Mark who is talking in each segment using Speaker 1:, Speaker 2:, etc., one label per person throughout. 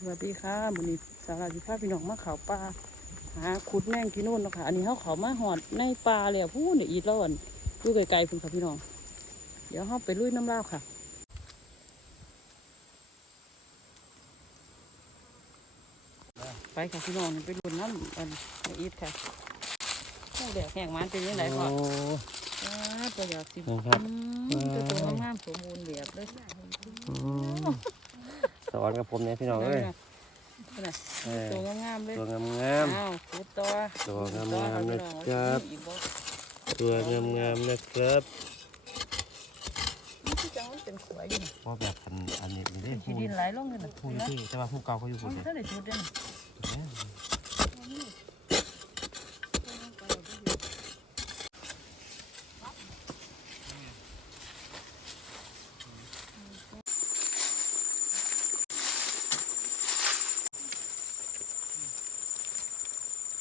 Speaker 1: สวัสดีค่ะมื้อนี้สาราสิพาพี่น้องมาเขาป่าหาขุดแมงกินนู่นเนาะค่ะอันนี้เขาเขามาหอดในป่าเลยอะพูดเนี่ยอีดแล้วอันอยู่ไกลๆพุ่นค่ะพี่น้อง เดี๋ยวเขาไปลุยน้ำเล่าวค่ะไปค่ะพี่น้องไปลุยน้ำอันอีดค่ะโอ้แดดแห้งมันเป็นยังไงพ่อว้าตัวอยากสินะครับอืมตัวตัวงามๆสมบูรณ์แบบเลย
Speaker 2: สอนกับผมเนี่ยพี่น้องเอ้ยน
Speaker 1: ี่น่ะเออตัวงามๆเล
Speaker 2: ยตัวงามงามอ้า
Speaker 1: วขุดตัว
Speaker 2: ตัวงามๆขุดต่อนะครับพี่น้องอีกบ่ๆตัวงามงามๆนะครับ
Speaker 1: นี่คือจังมันเป็นขวายอยู่น่ะ
Speaker 2: เพราะแบบอันอันนี้มันได้เ
Speaker 1: ป็นขี้พูดินไหลลงเลยน่ะ
Speaker 2: พูเห็นไหมที่แต่ว่าผู้เก่าเขาอยู่มัคนนเ
Speaker 1: ดียว ถ้าได้จุดเด่น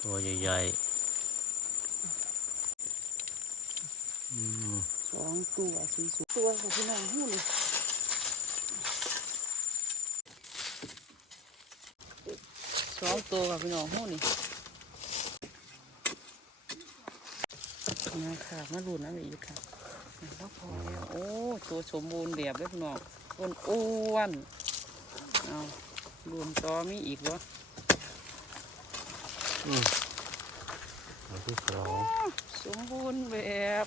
Speaker 2: ตัวใหญ่ๆ
Speaker 1: สองตัวสีสตัวของพี่น้องหูนี่สองตัวกับพี่น้องหูนี่นะค่ะมาดูนะอีกค่ะแล้วพอแล้วโอ้ตัวสมบูรณ์แบบเลยพี่น้องอ้วนอ้วนเอารวมต่อมีอีกวะ
Speaker 2: อืมตัวที่สอง
Speaker 1: สมบูรณ์แบบ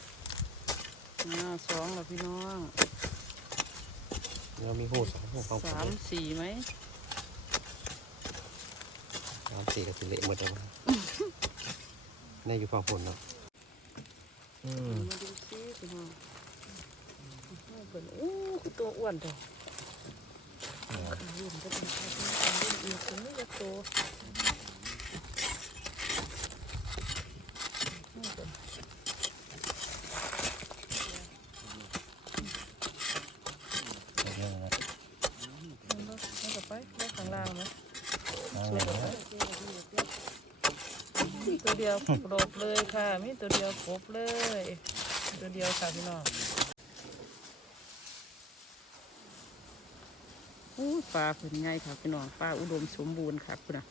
Speaker 1: อ่าสองแล้วพี่น้อง
Speaker 2: แล้วมีหูสองหูข
Speaker 1: องผมสามสี่ไหม
Speaker 2: สามสี่กับสิเละหมดแล้วมั้งในอยู่ฝั่งฝนเนาะ
Speaker 1: อืมมาดูซิพี่น้องเอาเปิดโอ้คือตัวอ้วนจังขาลุ่นก็เป็นขาลุ่นขาลุ่นอีกตรงนี้ก็โตนี่ก่อน เดี๋ยวนะ มันก็มันก็ไปไปข้างล่างไหม เอา ช่วย เลย กัน นะ ไปมีตัวเดี ยวครบเลยค่ะ มีตัวเดียวครบเลย ตัวเดียวค่ะพี่น้องอู้ปลาเป็นไงค่ะพี่น้องปลาอุดมสมบูรณ์ค่ะคุณน่ะ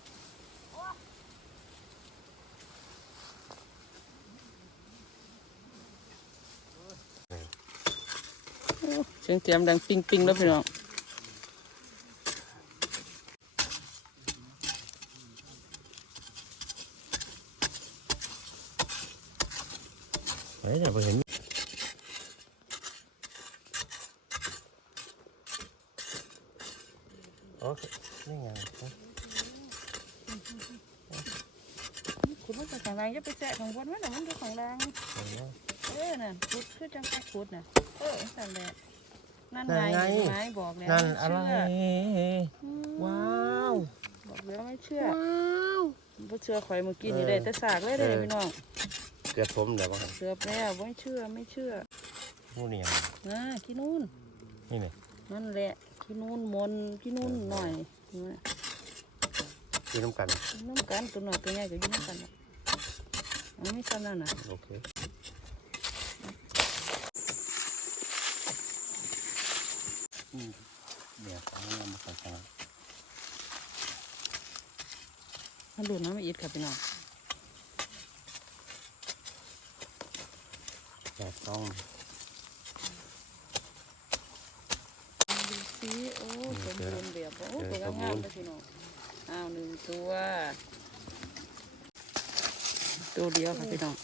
Speaker 1: เสียงเตียมดังปิ้งปิงแล้วพี่น้อง
Speaker 2: เฮ้ยเนี่ยผมเห็นโอ้นี่ไง
Speaker 1: ขุดมันจากข้างล่างจะไปแจกข้างบนไว้หน่ะมันอยู่ข้างล่างเห็นไหมเออน่ะขุดคือจังไปขุดน่ะเออสั่นแหละนั่นนั่ไงนไงเห็นไหมบอกแล้ว
Speaker 2: นั่นม่อะไรเชื่อืมว้าว
Speaker 1: บอกแล้วไม่เชื่อว้าวบ่เชื่อข่อยเมื่อกี้นี่เออได้แต่สากเลยได้เออพี่น้อง
Speaker 2: เกิดผมเดี๋ยวว่า
Speaker 1: เกือบแล้วไม่เชื่อไม่เชื่อผู้เนี่ยนะขี้นู่นนี่เนี่ยนั่นแหละขี้นู่นมนขี้นู่นหน่อยเห็นไหมคือน้ำกันน้ำกันตัวหน่อยตัวใหญ่ก็อยู่น้ำกันน่ะอันนี้ซ้ำนั่นน่ะโอเค
Speaker 2: อืมเดี๋ยวเอาเงินมาใส่กัน
Speaker 1: มันดูดน้ำมาอีกค่ะพี่น้อง แดดต้องดูสิโอ้สมบูรณ์แบบโอ้ตัวงามๆเลยพี่น้องอ้าวหนึ่งตัว ตัวเดียวค่ะพี่น้อง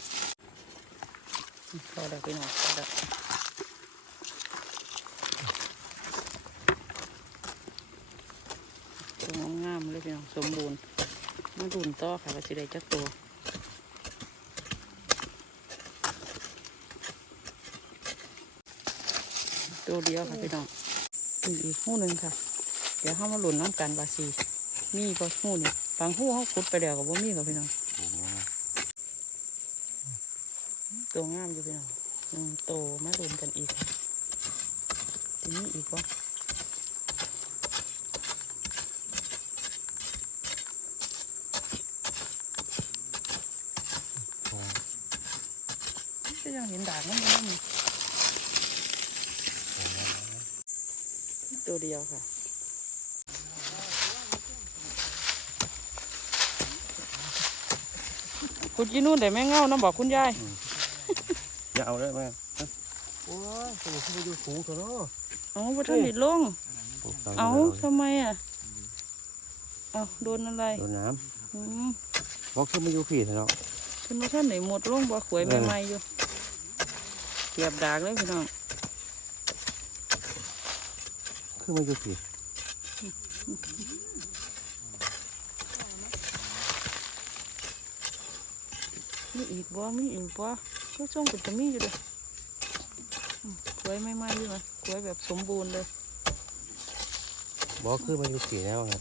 Speaker 1: พอแล้วพี่น้องพอแล้วตัวงามๆเลยพี่น้องสมบูรณ์มาดุนต่อค่ะว่าสิได้จักตัว ตัวเดียวค่ะพี่น้องอีกอีกหูหนึ่งค่ะ เดี๋ยวเขามาหลุนน้ำกันว่าสีมีบ่หูนี่บางหูเขาขุดไปแล้วกับบ่มีกับพี่น้องโอ้โหตัวงามอยู่พี่น้องยังโตมาหลุนกันอีกจะมีอีกบ่ก็ยังเห็นดากมันอยู่นั่ ตัวเดียวค่ะ คุณยีนู่นแต่แม่เง่าน้ำบอกคุณยาย
Speaker 2: อย่าเอาได้ไหมโอ้ยสมุนไปดูสูงเถอะเนาะ
Speaker 1: อ๋อาวัฒนิดลง เอาทำไมอะ เอาโดนอะไร
Speaker 2: โดนน้ำบอกขึ้นมาอยู่ผีเถอะเนาะ
Speaker 1: ขึ้นมาท่านไหนหมดลงบอกขวยใหม่ๆอยู่เกียบดากเลยพี่น้อง ขึ้นมาอยู่ผีมีอีกบ่มีอีกบ่ก็ช่วงเป็นจะมีอยู่เลยอืมขวยใหม่ๆอยู่นะขวยแบบสมบูรณ์เลย
Speaker 2: บอกขึ้นมาอยู่ผีแล้วครับ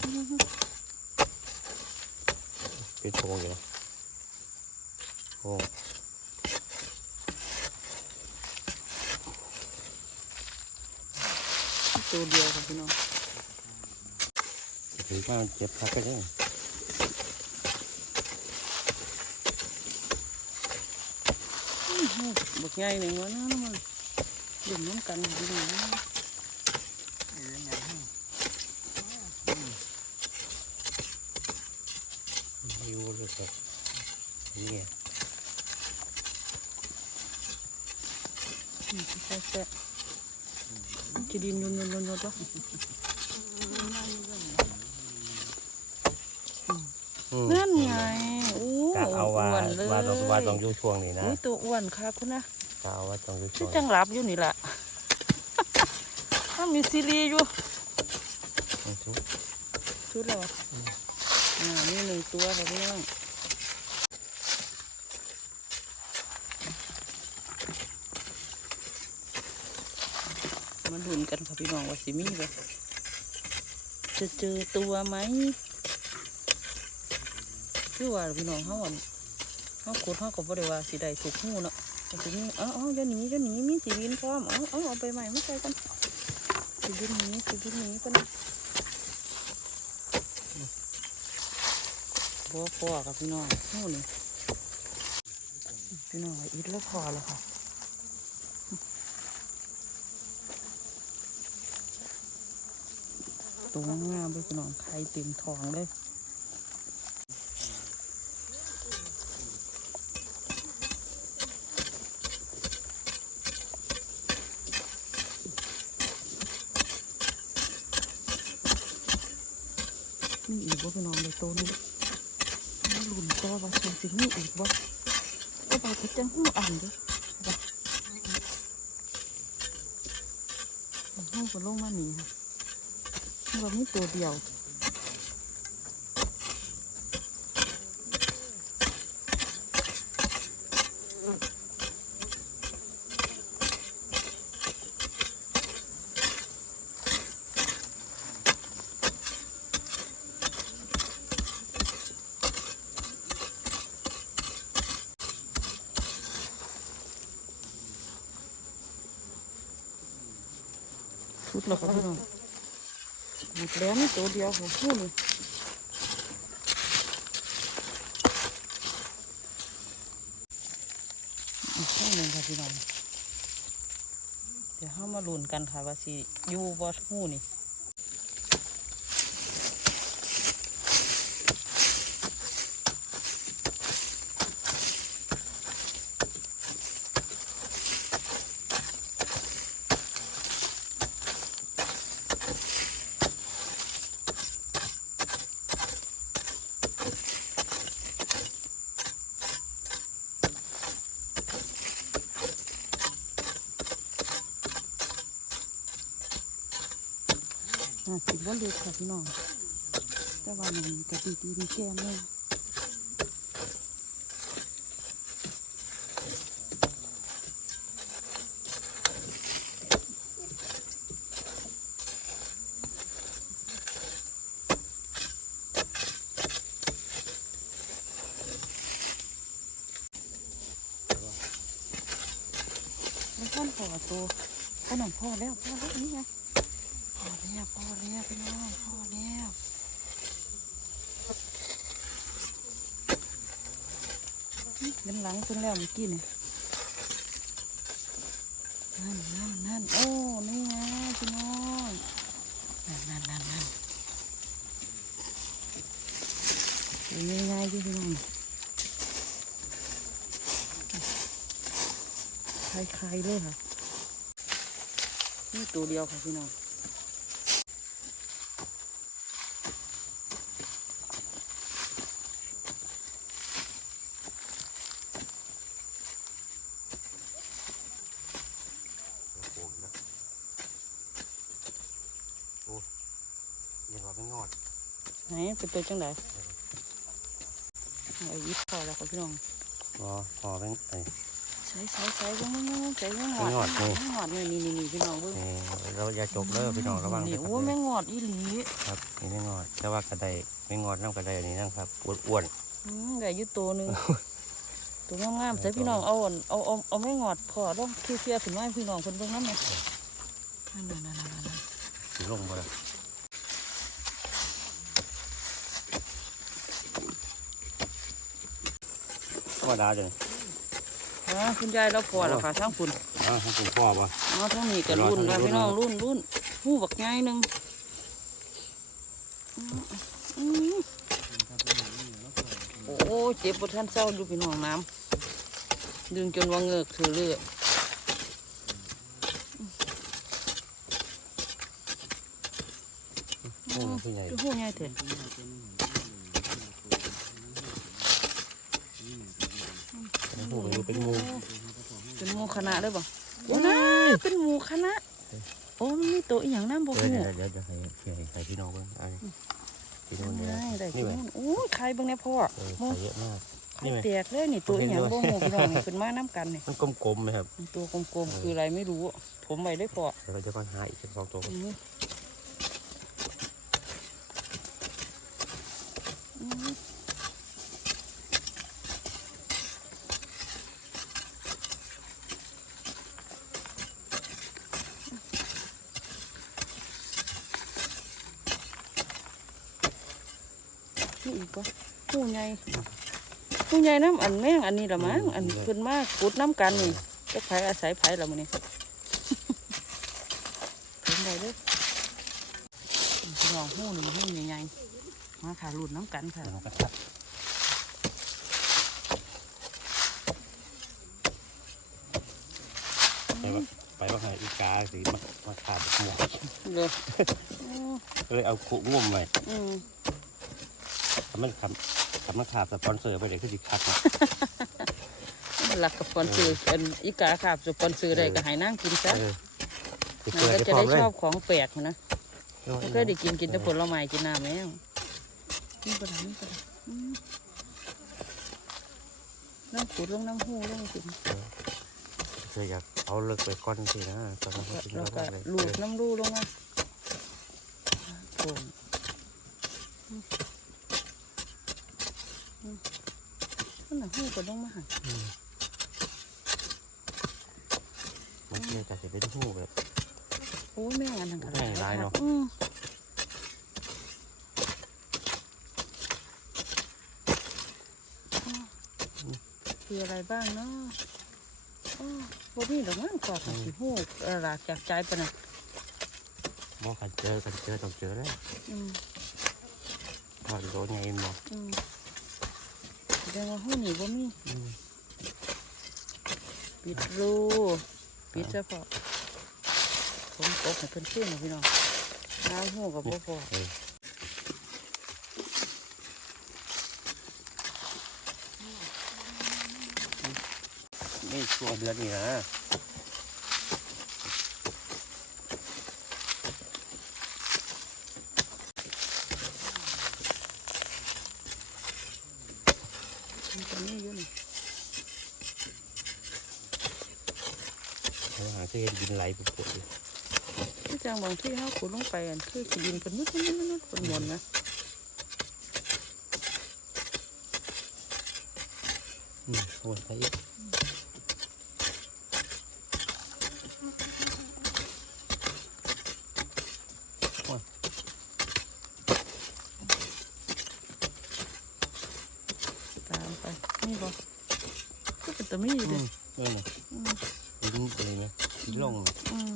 Speaker 2: เป็นโพรงอยู่นะโพรง
Speaker 1: ตัวเดียวค่ะพี่น้อง
Speaker 2: ถือว่ามันเจ็บพักก็ได้
Speaker 1: อื้อหือบักใหญ่หนึ่งวะนะมันดื่มน้ำกันค่ะพี่น้องอยู่เลยครับนี่ไงอืม แซ่บแซ่บจะดินยนยนยนยนวะอืมนั่นไงโอ้
Speaker 2: กะเอาว่าอ้วนเลยว่าต้องว่าต้องอยู่ช่วงนี้นะอุ
Speaker 1: ้ยตัวอ้วนค่ะคุณนะ
Speaker 2: กะเอาว่าต้องอยู่ช่ที่ว
Speaker 1: งจังหลับอยู่นี่แหละ ถ้ามีซีรีส์อยู่ชุบชุดแล้วอะอ่านี่หนึ่งตัวค่ะพี่น้อง ดุนกันค่ะพี่น้องว่าสิมีแบบจะเจอตัวไหมคือว่าพี่น้องเขาอะเขาขุดเขาก็บ่ได้ว่าสิได้ถูกหูเนาะสิมีเอ้าเอ้าจะหนีจะหนีมีสีวินพร้อมเอ้าเอ้าเอาไปใหม่ไม่ใช่กันสีวินหนีสีวินหนีกันนะบัวพอกับพี่น้องหูนี่พี่น้องอิดแล้วพอแล้วค่ะ ตัวงามเลยพี่น้องไข่เต็มท้องเลยมีอีกว่าพี่น้องเลยโตนี้มาหลุนก็ว่าส่วนสิมีอีกว่าก็บอกเขาจะหูอ่านด้วยหูก็ลงมาหนีค่ะ เรามีตัวเดียวุดเราก็พี่น้อง หมดแล้วมีตัวเดียวของหูนี่อีกข้างหนึ่งค่ะพี่น้องเดี๋ยวห้ามาลุ้นกันค่ะว่าสิอยู่บ่หูนี่ อ่าสิบวันเล็กค่ะพี่น้องแต่ว่ามันกะดีดีมีแก้มเลยแล้วพ่อนพอตัวพ่อหนุ่มพ่อแล้วพ่อแล้วนี่ไง อแล้วพอแลี้องพอแล้วเล่นหลังจนแล้วเมื่อกี้นี่นั่นนั่นนั่นโอ้นี่ไงพี่น้องนั่นนั่นนั่นนั่นนี่ไงพี่น้องคลายๆเลยค่ะนี่ตัวเดียวค่ะพี่น้อง ไหนเป็นตัวจังไดไอ้ยิบพอแล้วค่ะพี่น้อง
Speaker 2: พอพอเป็นไอ้
Speaker 1: ใช้ใช้ใช้เบิ่งเบิ่งเบิ่งใช้แม่งหอดแม่งอดนี่แม่งหอดนี่นี่นี่นี่พี่น้องเบิ
Speaker 2: ่งนี่เราอย่าจบเลยพี่น้องระวังนี
Speaker 1: ่นะครัโอ้บแม่งอดอีหลี
Speaker 2: ครับนี่ไม่งอดแต่ว่ากระไดไม่งอดน้ำกระไดอันนี้นะครับอ้วน
Speaker 1: อืมได้อยู่ตัวหนึงตัวงามๆใส่พี่น้องเอาอ่อนเอาเอาเอาแม่งอดพอต้องเทียบๆขึ้นมาให้พี่น้องเพิ่นเบิ่งนำแหน่นั่นนั่นนั่นนั่นนั่น
Speaker 2: ๆสีลงบ่ละ รรมดาจัง
Speaker 1: อ่าคุณยายเราพอแล้วค่ะทั้งคุณ
Speaker 2: อ่าของผมพ่อป่ะ
Speaker 1: อ๋อทั้งนี้ก็เดี๋ยวรอรุ่นทางค่ะนู้นพี่น้องนะรุ่นรุ่นหู้บักง่ายหนึงอืมอืมโอ้เจ็บปวดท่านเศร้าดูพี่น้องน้ำดึงจนว่าเงือกถือเลือด
Speaker 2: โอ้ผู้ใหญ่ดูหูใหญ่เถอะ โอ้โห เป็นงู
Speaker 1: เป็นหมูคณะเลยบ่โอ้นะเป็นหมูคณะโอ้มันมีตัวอีหยังน้ำบ่
Speaker 2: เดี๋ยวหูเดี๋ยวเดี๋ยวให้ให้ให้พี่น้องเบิ่งอันนี้พี่น้องเนี่ยได้ได้
Speaker 1: นี่ที่ไหมนู่นโอ้ยใครเบิ่งเนี่ยพ่อเอ
Speaker 2: อโอ้ใส่เยอะมาก
Speaker 1: ไข่นี่ไหมแตกเลยนี่ตัวอีหยังบ่หูพี่น้องนี่เป็นมาน้ำกันนี่ม
Speaker 2: ันกลมๆไหมครับ
Speaker 1: ตัวกลมๆคืออะไรไม่รู้ผมไว้ได้พอ
Speaker 2: เดี๋ยวเราจะมาหาอีกสักสองตัวก่อน อืมอืม
Speaker 1: นี่อี กวะผู้ใหญ่ผู้ใหญ่น้ำอันแม่งอันนี้ละมั้งอันขึ้นมากกุดน้ำกันนี่จะไผอาศัยไผละมันนี่เห็นได้เลยพี่น้องหูหนึ่งหูใหญ่ๆมาค่ะหลุดน้ำกันค่ะเดี๋ยวเราก็ตัด
Speaker 2: ไปว่าไปว่าให้อีกาสิมามาขาดหมวกเลยอืมเลยเอาขุงุ่มไว้อืมทำมันทำทำมันขาดสปอนเซอร์ไปเดี๋ยวคือสิคัดนะ
Speaker 1: หลักกับสปอนเซอร์อันอีกาค่ะสปอนเซอร์ได้ก็ให้นั่งกินซะเออสิมันเปิดก็ให้จะพร้อได้มเลยชอบของแปลกนะไม่ไม่เคยได้กินกินแต่ผลไม้กินน้ำแมวนี่กระดาษนี่กระดาษอืมน้ำขูดลงน้ำหูลงกิน
Speaker 2: เคยอยากเอาเลิกไปก้อนสินะ
Speaker 1: ตอนนั้นเขากินแล้วแล้วก็เลยลูดน้ำรูลงมาโป่งอืมอืมนั่นน่ะ หูก็ลงมาหัน
Speaker 2: มันเกี่ยวกับจะเป็นหูแบบ
Speaker 1: โอ้ยแม่งอันนั้นก็
Speaker 2: แม่งหลายเนาะ อืม
Speaker 1: คืออะไรบ้างเนาะโอ้บ่มีดอกมั้งกว่ากับสิหูเออหลากจากใจปะนะ
Speaker 2: มองกันเจอกันเจอต้องเจอแล้วอืมพอโดนไงมองอืม
Speaker 1: แสดงว่าหูนี่บ่มีปิดรูปิดเฉพาะผมกบให้เพิ่นขึ้นนะพี่น้องน้ำหูกับบ่พอเออ
Speaker 2: นี่ช่วงเดือนนี้นะ
Speaker 1: มันจะมีอยู่นี่
Speaker 2: เราหาที่ เห็นดินไหลปุ๊บเลย
Speaker 1: ที่จังบางที่เขาขุดลงไปอันคือขีดินเป็นนุดนุดนุดนุดเป็นมนนะ
Speaker 2: อืมโอ้ยไปอีก
Speaker 1: ตามไปนี่บ่ก็เป็นตะมีอยู่อืเด้ม
Speaker 2: เอออืมดินะ หมดินลงเลยอืม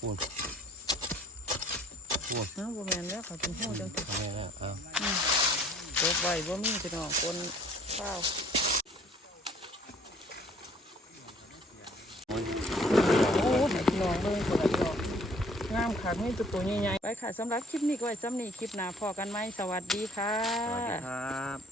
Speaker 1: พูดเอ้าบ่แม่นแล้วค่ะเป็นหูจังสิทำไมล่ะเอาตกไว้บ่มีพี่น้องคนข้าวโอ้ให้พี่น้องเบิ่งคนละดอกงาม ค่ะมีตัวตัวใหญ่ๆไปค่ะสำหรับคลิปนี้ก็ไว้ซ้ำนี้คลิปหน้าพอกันไหมสวัสดีค่ะ
Speaker 2: สวัสดีครับ